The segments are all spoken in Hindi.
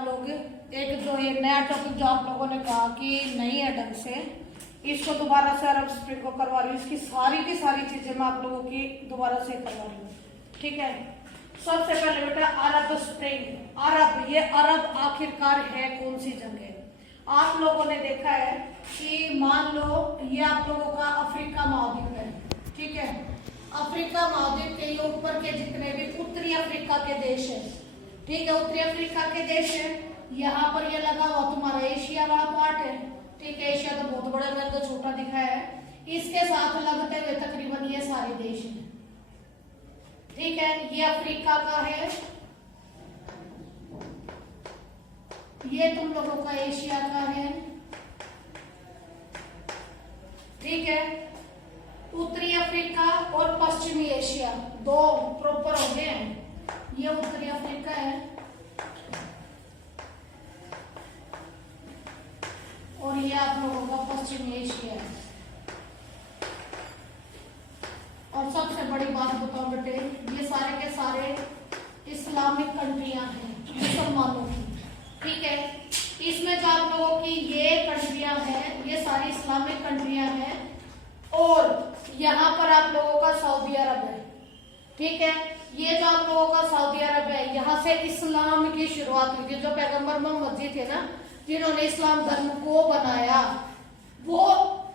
आप लोग एक जो ये नया टॉपिक जो आप लोगों ने कहा कि नहीं है ढंग से, इसको दोबारा से अरब स्प्रिंग को करवा रही हूँ। इसकी सारी की सारी चीजें मैं आप लोगों की दोबारा से करवा रही हूँ, ठीक है। सबसे पहले बेटा अरब स्प्रिंग, अरब, ये अरब आखिरकार है कौन सी जगह? आप लोगों ने देखा है कि मान लो ये आप लोगों का अफ्रीका महाद्वीप है, ठीक है। अफ्रीका महाद्वीप के ये ऊपर के जितने भी उत्तरी अफ्रीका के देश है, ठीक है, उत्तरी अफ्रीका के देश है। यहाँ पर ये लगा हुआ तुम्हारा एशिया वाला पार्ट है, ठीक है। एशिया तो बहुत बड़ा, मैंने तो छोटा दिखाया है। इसके साथ लगते हुए तकरीबन ये सारे देश हैं, ठीक है। ये अफ्रीका का है, ये तुम लोगों का एशिया का है, ठीक है। उत्तरी अफ्रीका और पश्चिमी एशिया दो प्रॉपर हो गए हैं। ये उत्तरी अफ्रीका है और ये आप लोगों का पश्चिमी एशिया है। और सबसे बड़ी बात बताओ बेटे, ये सारे के सारे इस्लामिक कंट्रियां हैं मुसलमानों की, ठीक है। इसमें जो आप लोगों की ये कंट्रियां हैं, ये सारी इस्लामिक कंट्रियां हैं। और यहाँ पर आप लोगों का सऊदी अरब है, ठीक है। ये जो आप लोगों का सऊदी अरब है, यहाँ से इस्लाम की शुरुआत हुई थी। जो पैगंबर मोहम्मद जी थे ना, जिन्होंने इस्लाम धर्म को बनाया, वो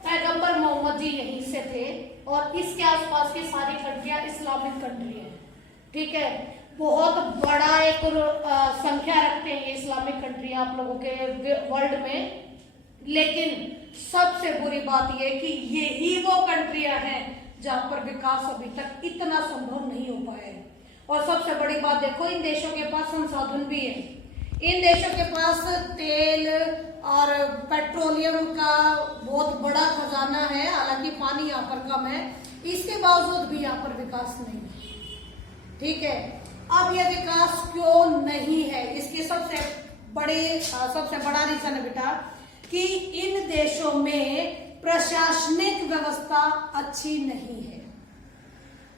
पैगंबर मोहम्मद जी यहीं से थे। और इसके आसपास की सारी कंट्रियां इस्लामिक कंट्री है, ठीक है। बहुत बड़ा एक संख्या रखते हैं ये इस्लामिक कंट्रियां आप लोगों के वर्ल्ड में। लेकिन सबसे बुरी बात यह कि यही वो कंट्रियां हैं जहां पर विकास अभी तक इतना संभव नहीं हो पाया है। और सबसे बड़ी बात देखो, इन देशों के पास संसाधन भी है। इन देशों के पास तेल और पेट्रोलियम का बहुत बड़ा खजाना है, हालांकि पानी यहाँ पर कम है, इसके बावजूद भी यहाँ पर विकास नहीं है, ठीक है। अब यह विकास क्यों नहीं है, इसकी सबसे बड़ा रीजन है बेटा कि इन देशों में प्रशासनिक व्यवस्था अच्छी नहीं है।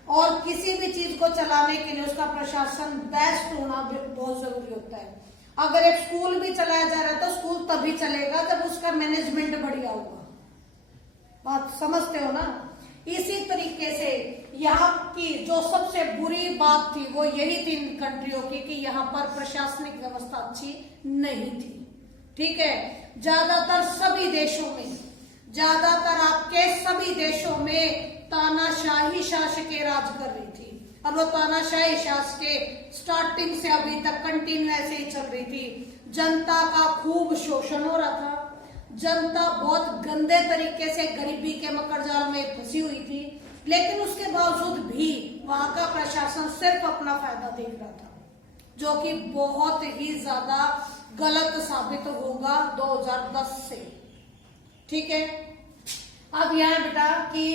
और किसी भी चीज को चलाने के लिए उसका प्रशासन बेस्ट होना बहुत जरूरी होता है। अगर एक स्कूल भी चलाया जा रहा है तो स्कूल तभी चलेगा जब उसका मैनेजमेंट बढ़िया होगा। बात समझते हो ना? इसी तरीके से यहाँ की जो सबसे बुरी बात थी वो यही थी इन कंट्रियों की कि यहाँ पर प्रशासनिक व्यवस्था अच्छी नहीं थी, ठीक है। ज्यादातर आपके सभी देशों में तानाशाही शासकें राज कर रही थी। और वो तानाशाही शासकें स्टार्टिंग से अभी तक कंटिन्यू ऐसे ही चल रही थी। जनता का खूब शोषण हो रहा था, जनता बहुत गंदे तरीके से गरीबी के मकड़जाल में फंसी हुई थी। लेकिन उसके बावजूद भी वहां का प्रशासन सिर्फ अपना फायदा देख रहा था, जो कि बहुत ही ज्यादा गलत साबित होगा 2010 से, ठीक है। अब यहाँ बेटा कि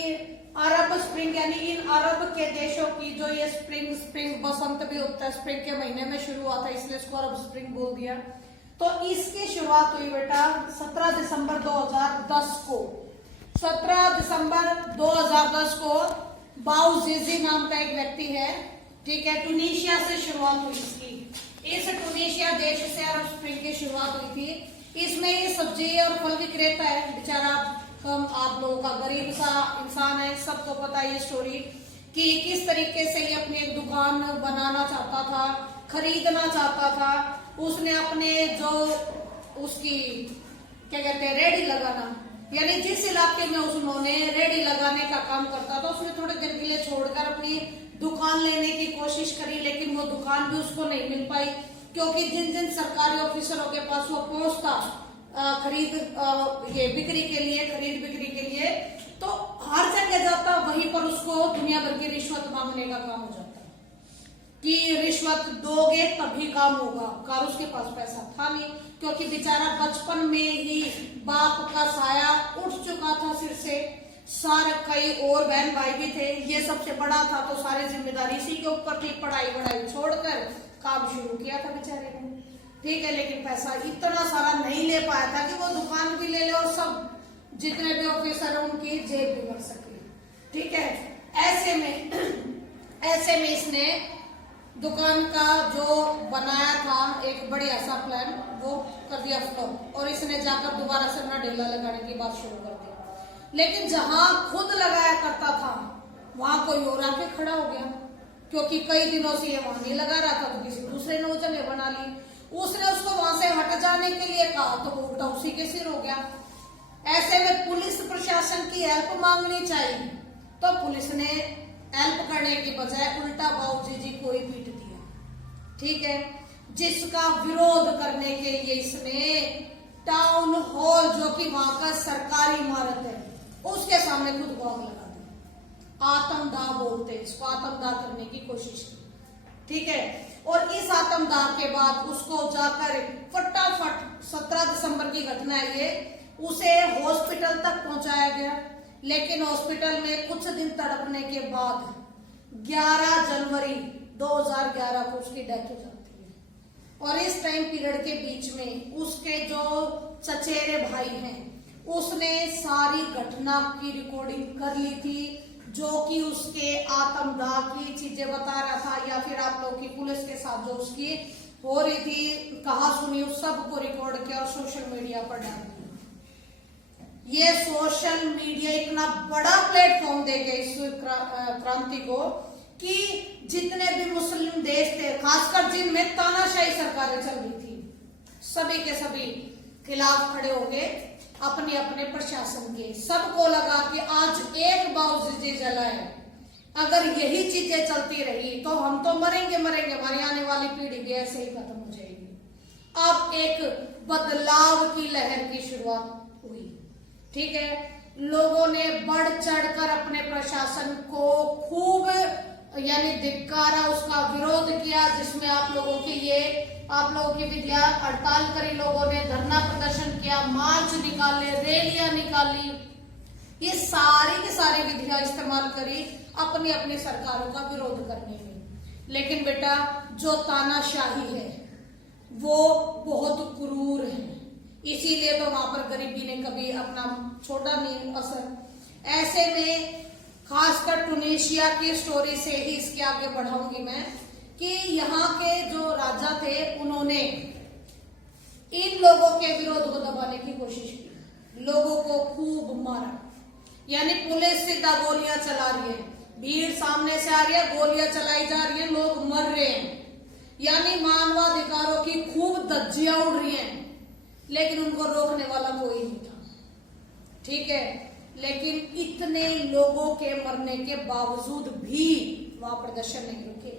अरब स्प्रिंग यानी इन अरब के देशों की जो ये स्प्रिंग बसंत भी होता है, स्प्रिंग के महीने में शुरू हुआ था, इसलिए इसको अरब स्प्रिंग बोल दिया। तो इसकी शुरुआत हुई बेटा 17 दिसंबर 2010 को। 17 दिसंबर 2010 को बाउजीजी नाम का एक व्यक्ति है, ठीक है, टूनिशिया से शुरुआत हुई इसकी। इस टूनिशिया देश से अरब स्प्रिंग की शुरुआत हुई थी। इसमें ये सब्जी और फल विक्रेता है, बेचारा हम आप लोगों का गरीब सा इंसान है, सबको पता है ये स्टोरी कि किस तरीके से ये अपनी एक दुकान बनाना चाहता था, खरीदना चाहता था। उसने अपने जो उसकी क्या कहते हैं रेडी लगाना, यानी जिस इलाके में उन्होंने रेडी लगाने का काम करता था, उसने थोड़े दिन के लिए छोड़कर अपनी दुकान लेने की कोशिश करी। लेकिन वो दुकान भी उसको नहीं मिल पाई, क्योंकि जिन जिन सरकारी ऑफिसरों के पास वो पहुंचता खरीद बिक्री के लिए, तो हर जगह जाता, वहीं पर उसको दुनिया भर की रिश्वत मांगने का काम हो जाता कि रिश्वत दोगे तभी काम होगा। कार उसके पास पैसा था नहीं, क्योंकि बेचारा बचपन में ही बाप का साया उठ चुका था सिर से। सारे कई और बहन भाई भी थे, ये सबसे बड़ा था, तो सारी जिम्मेदारी इसी के ऊपर थी। पढ़ाई छोड़कर काम शुरू किया था बेचारे ने, ठीक है। लेकिन पैसा इतना सारा नहीं ले पाया था कि वो दुकान भी ले ले और सब जितने भी ऑफिसर है उनकी जेब भी भर सके, ठीक है। ऐसे में इसने दुकान का जो बनाया था एक बढ़िया सा प्लान वो कर दिया फ्लॉप, और इसने जाकर दोबारा से अपना ढेला लगाने की बात शुरू कर दी। लेकिन जहां खुद लगाया करता था वहां कोई और आके खड़ा हो गया, क्योंकि कई दिनों से ये वहां नहीं लगा रहा था, तो किसी दूसरे ने वो जगह बना ली। उसने उसको वहां से हट जाने के लिए कहा तो वो उल्टा उसी के सिर हो गया। ऐसे में पुलिस प्रशासन की हेल्प मांगनी चाहिए, तो पुलिस ने हेल्प करने की बजाय उल्टा बाबूजी जी को ही पीट दिया। ठीक है, जिसका विरोध करने के लिए इसने टाउन हॉल, जो कि वहां का सरकारी इमारत है, उसके सामने खुद को आग लगा दी। आत्मदाह बोलते हैं इसको, आत्मदाह करने की कोशिश की। ठीक है, और इस आत्मदाह के बाद उसको जाकर फटाफट 17 दिसंबर की घटना है ये, उसे हॉस्पिटल तक पहुंचाया गया। लेकिन हॉस्पिटल में कुछ दिन तड़पने के बाद 11 जनवरी 2011 को उसकी डेथ हो जाती है। और इस टाइम पीरियड के बीच में उसके जो चचेरे भाई हैं, उसने सारी घटना की रिकॉर्डिंग कर ली थी, जो कि उसके आत्मदाह की चीजें बता रहा था, या फिर आप लोग की पुलिस के साथ जो उसकी हो रही थी कहा सुनी, उस सब को रिकॉर्ड किया और सोशल मीडिया पर डाल दिया। ये सोशल मीडिया इतना बड़ा प्लेटफॉर्म दे गया इस क्रांति को कि जितने भी मुस्लिम देश थे, खासकर जिनमें तानाशाही सरकारें चल रही थी, सभी के सभी खिलाफ खड़े हो गए अपने अपने प्रशासन के। सबको लगा कि आज एक बाबूजी जलाए, अगर यही चीजें चलती रही तो हम तो मरेंगे, हमारी आने वाली पीढ़ी भी ऐसे ही खत्म हो जाएगी। अब एक बदलाव की लहर की शुरुआत हुई। ठीक है, लोगों ने बढ़ चढ़कर अपने प्रशासन को खूब यानी धिक्कारा, उसका विरोध किया, जिसमें आप लोगों की विद्या हड़ताल करी, लोगों ने धरना प्रदर्शन किया, मार्च निकाले, रैलियां निकाली, ये सारी की सारी विधियां इस्तेमाल करी अपनी अपनी सरकारों का विरोध करने में। लेकिन बेटा, जो तानाशाही है वो बहुत क्रूर है, इसीलिए तो वहां पर गरीबी ने कभी अपना छोड़ा नहीं असर। ऐसे में खासकर टूनिशिया की स्टोरी से ही इसके आगे बढ़ाऊंगी मैं, कि यहाँ के जो राजा थे उन्होंने इन लोगों के विरोध को दबाने की कोशिश की, लोगों को खूब मारा। यानी पुलिस सीधा गोलियां चला रही है, भीड़ सामने से आ रही है, गोलियां चलाई जा रही है, लोग मर रहे हैं, यानी मानवाधिकारों की खूब धज्जियां उड़ रही हैं, लेकिन उनको रोकने वाला कोई नहीं था। ठीक है, लेकिन इतने लोगों के मरने के बावजूद भी वहां प्रदर्शन नहीं रुके।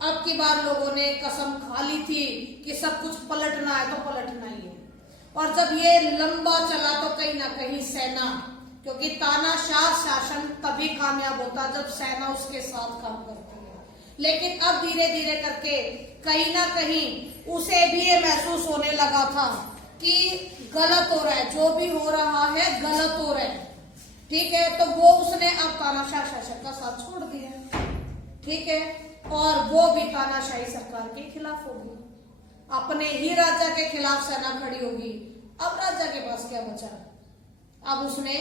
अब की बार लोगों ने कसम खा ली थी कि सब कुछ पलटना है तो पलटना ही है। और जब ये लंबा चला तो कहीं ना कहीं सेना, क्योंकि तानाशाह शासन तभी कामयाब होता जब सेना उसके साथ काम करती है, लेकिन अब धीरे धीरे करके कहीं ना कहीं उसे भी ये महसूस होने लगा था कि गलत हो रहा है, जो भी हो रहा है गलत हो रहा है। ठीक है, तो वो उसने अब तानाशाह शासक का साथ छोड़ दिया। ठीक है, और वो भी तानाशाही सरकार के खिलाफ होगी, अपने ही राजा के खिलाफ सेना खड़ी होगी। अब राजा के पास क्या बचा? अब उसने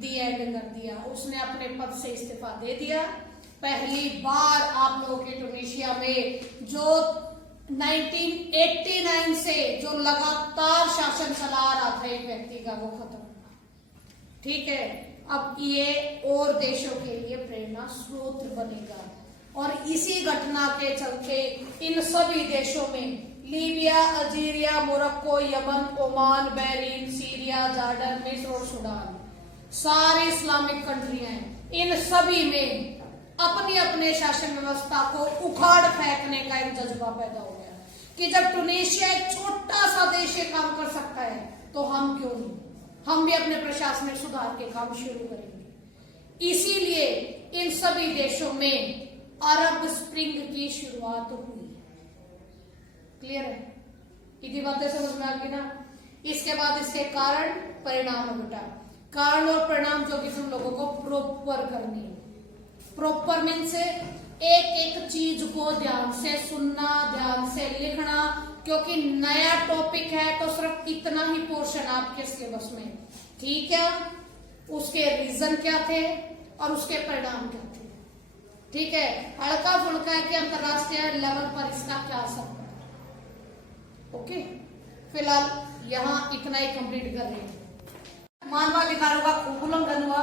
दी एंड कर दिया, उसने अपने पद से इस्तीफा दे दिया। पहली बार आप लोगों के टूनिशिया में जो 1989 से जो लगातार शासन चला रहा था एक व्यक्ति का, वो खत्म हुआ। ठीक है, अब ये और देशों के लिए प्रेरणा स्रोत बनेगा। और इसी घटना के चलते इन सभी देशों में Libya, Algeria, Morocco, Yemen, Oman, Bahrain, Syria, Jordan, मिस्र और सूडान, सारी इस्लामिक कंट्रियां हैं, इन सभी में अपनी अपने शासन व्यवस्था को उखाड़ फेंकने का एक जज्बा पैदा हो गया कि जब टूनिशिया एक छोटा सा देश ये काम कर सकता है तो हम क्यों नहीं, हम भी अपने प्रशासनिक सुधार के काम शुरू करेंगे। इसीलिए इन सभी देशों में अरब स्प्रिंग की शुरुआत हुई। क्लियर है? इतनी बातें समझ में आ गई ना? इसके बाद इसके कारण परिणाम बेटा, कारण और परिणाम जो कि तुम लोगों को प्रॉपर करनी है। प्रॉपर मीन से एक एक चीज को ध्यान से सुनना, ध्यान से लिखना, क्योंकि नया टॉपिक है तो सिर्फ इतना ही पोर्शन आपके सिलेबस में। ठीक है, उसके रीजन क्या थे और उसके परिणाम क्या थे। ठीक है, हल्का फुल्का है कि अंतरराष्ट्रीय लेवल पर इसका क्या असर पड़ा। ओके, फिलहाल यहाँ इतना ही कंप्लीट कर रहे हैं। मानवाधिकारों का खूब उल्लंघन हुआ,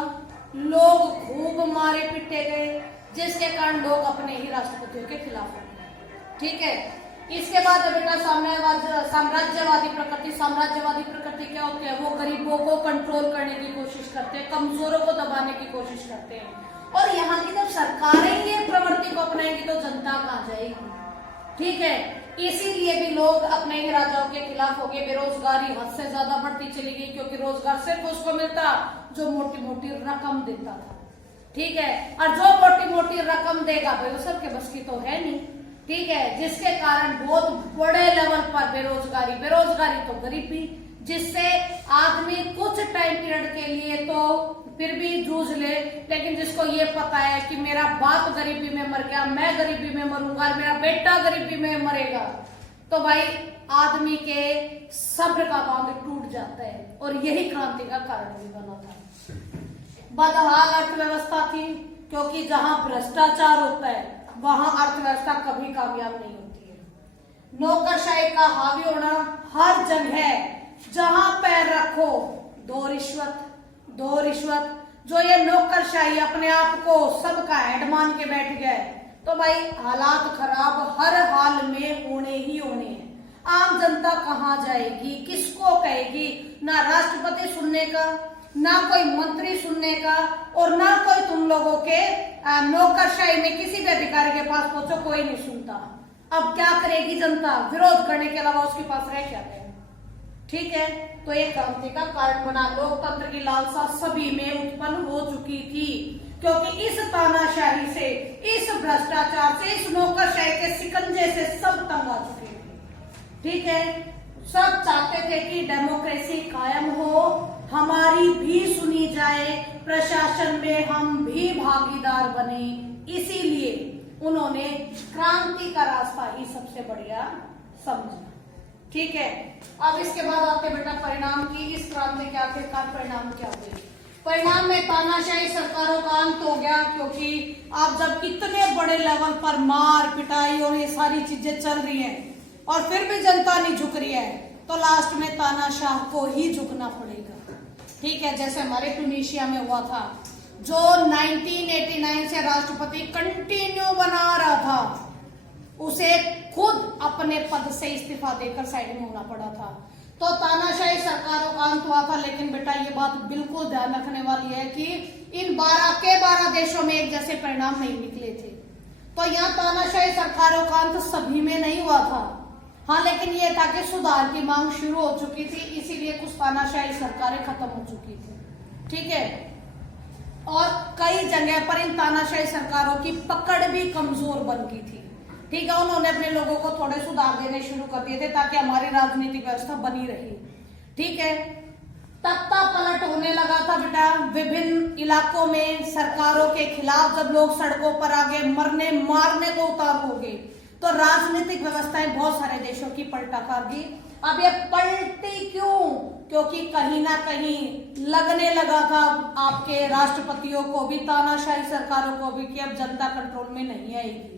लोग खूब मारे पीटे गए, जिसके कारण लोग अपने ही राष्ट्रपतियों के खिलाफ हो गए। ठीक है, इसके बाद बेटा साम्राज्यवादी प्रकृति क्या होते हैं? वो गरीबों को कंट्रोल करने की कोशिश करते हैं, कमजोरों को दबाने की कोशिश करते हैं। और यहाँ की जब सरकारें ये प्रवृत्ति को अपनाएंगी तो जनता कहाँ जाएगी? ठीक है, इसीलिए भी लोग अपने ही राजाओं के खिलाफ हो गए। बेरोजगारी हद से ज्यादा बढ़ती चली गई, क्योंकि रोजगार सिर्फ उसको मिलता जो मोटी मोटी रकम देता था। ठीक है, और जो मोटी मोटी रकम देगा भाई वो सबके बस की तो है नहीं। ठीक है, जिसके कारण बहुत बड़े लेवल पर बेरोजगारी तो गरीबी, जिससे आदमी कुछ टाइम पीरियड के लिए तो फिर भी जूझ ले, लेकिन जिसको ये पता है कि मेरा बाप गरीबी में मर गया, मैं गरीबी में मरूंगा, मेरा बेटा गरीबी में मरेगा, तो भाई आदमी के सब्र का बांध टूट जाता है। और यही क्रांति का कारण भी बना था। बदहाल अर्थव्यवस्था थी, क्योंकि जहां भ्रष्टाचार होता है वहां अर्थव्यवस्था कभी कामयाब नहीं होती है। नौकरशाही का हावी होना, हर जगह जहां पैर रखो दो रिश्वत, जो ये नौकरशाही अपने आप को सबका हेड मान के बैठ गए, तो भाई हालात खराब हर हाल में होने ही होने हैं। आम जनता कहाँ जाएगी, किसको कहेगी? ना राष्ट्रपति सुनने का, ना कोई मंत्री सुनने का, और ना कोई तुम लोगों के नौकरशाही में किसी भी अधिकारी के पास पहुंचो, कोई नहीं सुनता। अब क्या करेगी जनता? विरोध करने के अलावा उसके पास रह क्या गया? ठीक है, तो एक क्रांति का कारण बना। लोकतंत्र की लालसा सभी में उत्पन्न हो चुकी थी, क्योंकि इस तानाशाही से, इस भ्रष्टाचार से, इस नौकरशाही के शिकंजे से सब तंग आ चुके थे। ठीक है, सब चाहते थे कि डेमोक्रेसी कायम हो, हमारी भी सुनी जाए, प्रशासन में हम भी भागीदार बने। इसीलिए उन्होंने क्रांति का रास्ता ही सबसे बढ़िया समझा। ठीक है, अब इसके बाद आते बेटा परिणाम की। इस क्रांति के आखिरकार परिणाम क्या हुए? परिणाम में तानाशाही सरकारों का अंत हो गया, क्योंकि आप जब इतने बड़े लेवल पर मार पिटाई और ये सारी चीजें चल रही हैं और फिर भी जनता नहीं झुक रही है, तो लास्ट में तानाशाह को ही झुकना पड़ेगा। ठीक है, जैसे हमारे ट्यूनीशिया में हुआ था, जो 1989 से राष्ट्रपति कंटिन्यू बना रहा था, उसे खुद अपने पद से इस्तीफा देकर साइड में होना पड़ा था। तो तानाशाही सरकारों का अंत हुआ था। लेकिन बेटा ये बात बिल्कुल ध्यान रखने वाली है कि इन 12 देशों में एक जैसे परिणाम नहीं निकले थे। तो यहाँ तानाशाही सरकारों का अंत सभी में नहीं हुआ था। हाँ, लेकिन ये था कि सुधार की मांग शुरू हो चुकी थी, इसीलिए कुछ तानाशाही सरकारें खत्म हो चुकी थी। ठीक है, और कई जगह पर इन तानाशाही सरकारों की पकड़ भी कमजोर बन गई थी। ठीक है, उन्होंने अपने लोगों को थोड़े सुधार देने शुरू कर दिए थे ताकि हमारी राजनीतिक व्यवस्था बनी रही। ठीक है, तख्ता पलट होने लगा था बेटा विभिन्न इलाकों में सरकारों के खिलाफ। जब लोग सड़कों पर आगे मरने मारने को उतार हो गए, तो राजनीतिक व्यवस्थाएं बहुत सारे देशों की पलटा खा गई। अब ये पलटी क्यों? क्योंकि कहीं ना कहीं लगने लगा था आपके राष्ट्रपतियों को भी, तानाशाही सरकारों को भी, कि अब जनता कंट्रोल में नहीं आएगी।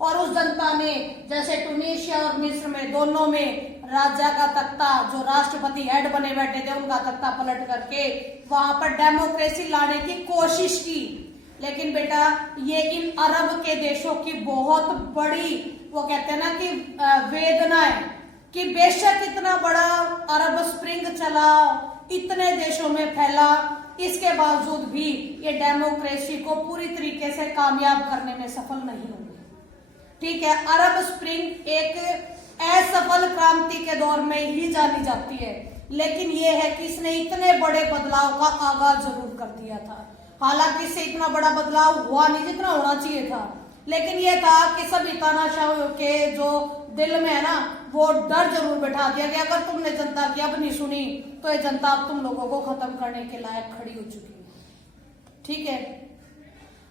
और उस जनता ने, जैसे ट्यूनीशिया और मिस्र में, दोनों में राजा का तख्ता, जो राष्ट्रपति हेड बने बैठे थे, उनका तख्ता पलट करके वहां पर डेमोक्रेसी लाने की कोशिश की। लेकिन बेटा ये इन अरब के देशों की बहुत बड़ी, वो कहते हैं ना कि वेदना है कि बेशक इतना बड़ा अरब स्प्रिंग चला, इतने देशों में फैला, इसके बावजूद भी ये डेमोक्रेसी को पूरी तरीके से कामयाब करने में सफल नहीं हुई। ठीक है, अरब स्प्रिंग एक असफल क्रांति के दौर में ही जानी जाती है, लेकिन यह है कि इसने इतने बड़े बदलाव का आगाज जरूर कर दिया था। हालांकि इससे इतना बड़ा बदलाव हुआ नहीं जितना होना चाहिए था, लेकिन यह था कि सभी तानाशाहों के जो दिल में है ना, वो डर जरूर बैठा दिया कि अगर तुमने जनता की अब नहीं सुनी तो ये जनता अब तुम लोगों को खत्म करने के लायक खड़ी हो चुकी है। ठीक है,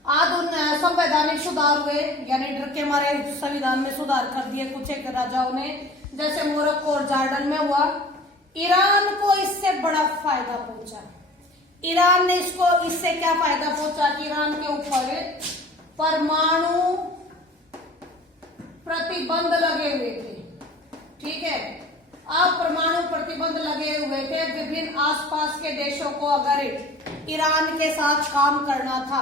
आज संवैधानिक सुधार हुए, यानी डर के मारे संविधान में सुधार कर दिए कुछ एक राजाओं ने, जैसे मोरक्को और जॉर्डन में हुआ। ईरान को इससे बड़ा फायदा पहुंचा। ईरान ने इससे क्या फायदा पहुंचा कि ईरान के ऊपर परमाणु प्रतिबंध लगे हुए थे। ठीक है, अब परमाणु प्रतिबंध लगे हुए थे। विभिन्न आसपास के देशों को अगर ईरान के साथ काम करना था,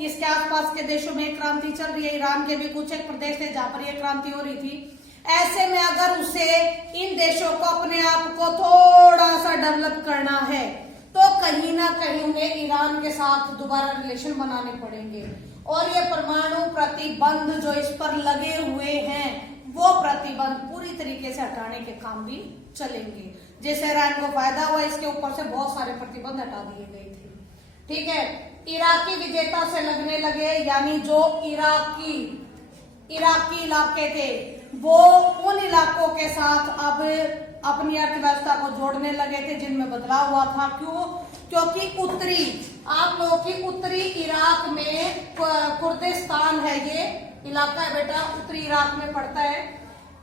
इसके आसपास के देशों में क्रांति चल रही है, ईरान के भी कुछ एक प्रदेश थे जहां पर यह क्रांति हो रही थी। ऐसे में अगर उसे इन देशों को अपने आप को थोड़ा सा डेवलप करना है तो कहीं ना कहीं उन्हें ईरान के साथ दोबारा रिलेशन बनाने पड़ेंगे। और ये परमाणु प्रतिबंध जो इस पर लगे हुए हैं वो प्रतिबंध पूरी तरीके से हटाने के काम भी चलेंगे। जैसे ईरान को फायदा हुआ, इसके ऊपर से बहुत सारे प्रतिबंध हटा दिए गए थे। ठीक है, इराकी विजेता से लगने लगे, यानी जो इराकी इलाके थे वो उन इलाकों के साथ अब अपनी अर्थव्यवस्था को जोड़ने लगे थे जिनमें बदलाव हुआ था। क्यों? क्योंकि आप लोगों की उत्तरी इराक में कुर्दिस्तान है, ये इलाका है बेटा, उत्तरी इराक में पड़ता है।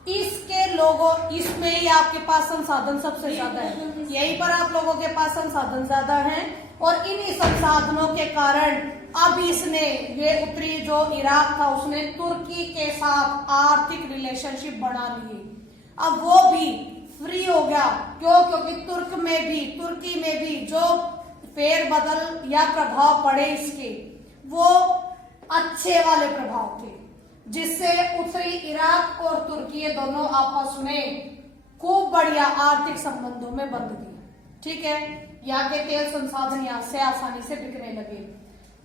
इसके लोगों, इसमें ही आपके पास संसाधन सबसे ज्यादा है, यहीं पर आप लोगों के पास संसाधन ज्यादा हैं और इन्हीं संसाधनों के कारण अब इसने, ये उत्तरी जो इराक था उसने तुर्की के साथ आर्थिक रिलेशनशिप बना लिए। अब वो भी फ्री हो गया। क्यों? क्योंकि तुर्की में भी जो फेरबदल या प्रभाव पड़े इसके, वो अच्छे वाले प्रभाव थे, जिससे उत्तरी इराक और तुर्की ये दोनों आपस में खूब बढ़िया आर्थिक संबंधों में बंध गए। ठीक है, यहाँ के तेल संसाधन यहाँ से आसानी से बिकने लगे।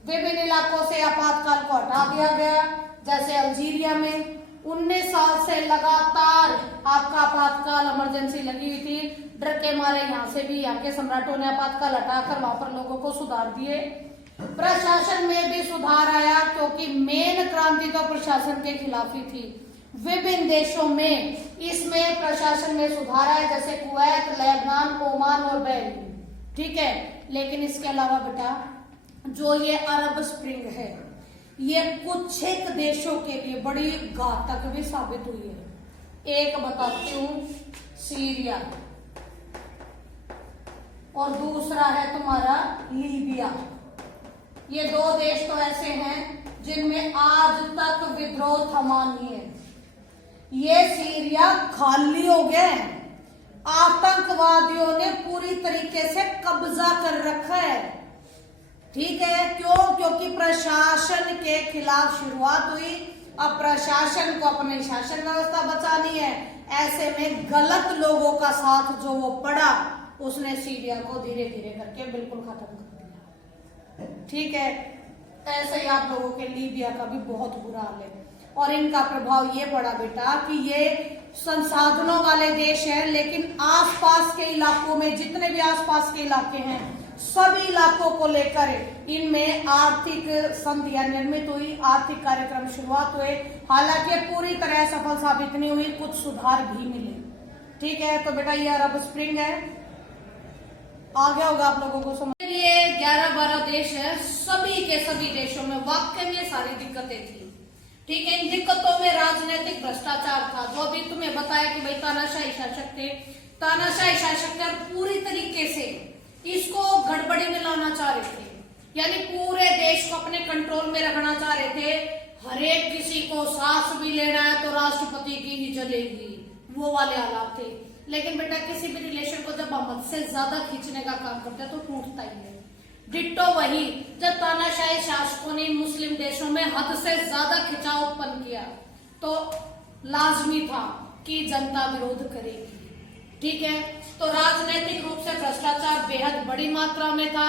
विभिन्न इलाकों से आपातकाल को हटा दिया गया। जैसे अल्जीरिया में 19 साल से लगातार आपका आपातकाल इमरजेंसी लगी हुई थी। डर के मारे यहाँ से भी यहाँ के सम्राटों ने आपातकाल हटाकर वहां पर लोगों को सुधार दिए। प्रशासन में भी सुधार आया, क्योंकि मेन क्रांति तो प्रशासन के खिलाफ ही थी। विभिन्न देशों में इसमें प्रशासन में सुधार आया, जैसे कुवैत, लेबनान, ओमान और बहरीन। ठीक है, लेकिन इसके अलावा बेटा जो ये अरब स्प्रिंग है, ये कुछ एक देशों के लिए बड़ी घातक भी साबित हुई है। एक बताती हूँ, सीरिया, और दूसरा है तुम्हारा लीबिया। ये दो देश तो ऐसे हैं जिनमें आज तक विद्रोह थमा नहीं है। ये सीरिया खाली हो गया है, आतंकवादियों ने पूरी तरीके से कब्जा कर रखा है। ठीक है, क्यों? क्योंकि प्रशासन के खिलाफ शुरुआत हुई। अब प्रशासन को अपनी शासन व्यवस्था बचानी है, ऐसे में गलत लोगों का साथ जो वो पड़ा, उसने सीरिया को धीरे धीरे करके बिल्कुल खत्म कर दिया। ठीक है, ऐसे ही आप लोगों के लीबिया का भी बहुत बुरा हाल है। और इनका प्रभाव ये पड़ा बेटा कि ये संसाधनों वाले देश है, लेकिन आसपास के इलाकों में, जितने भी आसपास के इलाके हैं, सभी इलाकों को लेकर इनमें आर्थिक संधियां निर्मित हुई, आर्थिक कार्यक्रम शुरुआत हुए। हालांकि पूरी तरह सफल साबित नहीं हुई, कुछ सुधार भी मिले। ठीक है, तो बेटा ये अरब स्प्रिंग है, आ गया होगा आप लोगों को समझ। ये 11-12 देश है, सभी के सभी देशों में वाकई में सारी दिक्कतें थी। ठीक है, इन दिक्कतों में राजनीतिक भ्रष्टाचार था, जो अभी तुम्हें बताया कि भाई तानाशाही शासक थे, तानाशाही शासक थे, पूरी तरीके से इसको गड़बड़ी में लाना चाह रहे थे, यानी पूरे देश को अपने कंट्रोल में रखना चाह रहे थे। हर एक किसी को सांस भी लेना है तो राष्ट्रपति की ही जलेगी, वो वाले हालात थे। लेकिन बेटा किसी भी रिलेशन को जब हम हद से ज्यादा खींचने का काम करते हैं तो टूटता ही है। डिट्टो वही, जब तानाशाही शासकों ने मुस्लिम देशों में हद से ज्यादा खिंचाव उत्पन्न किया तो लाजमी था कि जनता विरोध करेगी। ठीक है, तो राजनीतिक रूप से भ्रष्टाचार बेहद बड़ी मात्रा में था।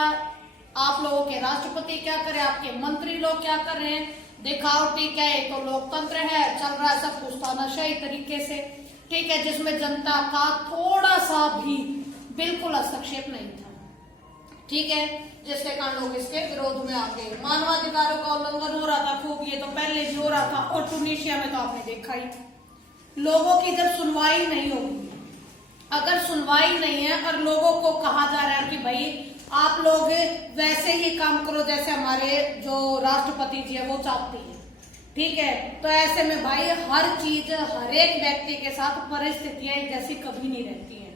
आप लोगों के राष्ट्रपति क्या करे, आपके मंत्री लोग क्या कर रहे हैं, दिखावटी क्या है, तो लोकतंत्र है, चल रहा है सब कुछ तानाशाही तरीके से। ठीक है, जिसमें जनता का थोड़ा सा भी बिल्कुल हस्तक्षेप नहीं था। ठीक है, जिसके कारण लोग इसके विरोध में आ गए। मानवाधिकारों का उल्लंघन हो रहा था खूब, ये तो पहले भी हो रहा था, और ट्यूनीशिया में तो आपने देखा ही। लोगों की जब सुनवाई नहीं होगी, अगर सुनवाई नहीं है और लोगों को कहा जा रहा है कि भाई आप लोग वैसे ही काम करो जैसे हमारे जो राष्ट्रपति जी है वो चाहते हैं। ठीक है, तो ऐसे में भाई हर चीज, हर एक व्यक्ति के साथ परिस्थितियां जैसी कभी नहीं रहती हैं।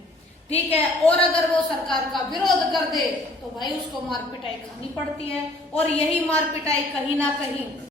ठीक है। और अगर वो सरकार का विरोध कर दे तो भाई उसको मार पिटाई खानी पड़ती है, और यही मार पिटाई कहीं ना कहीं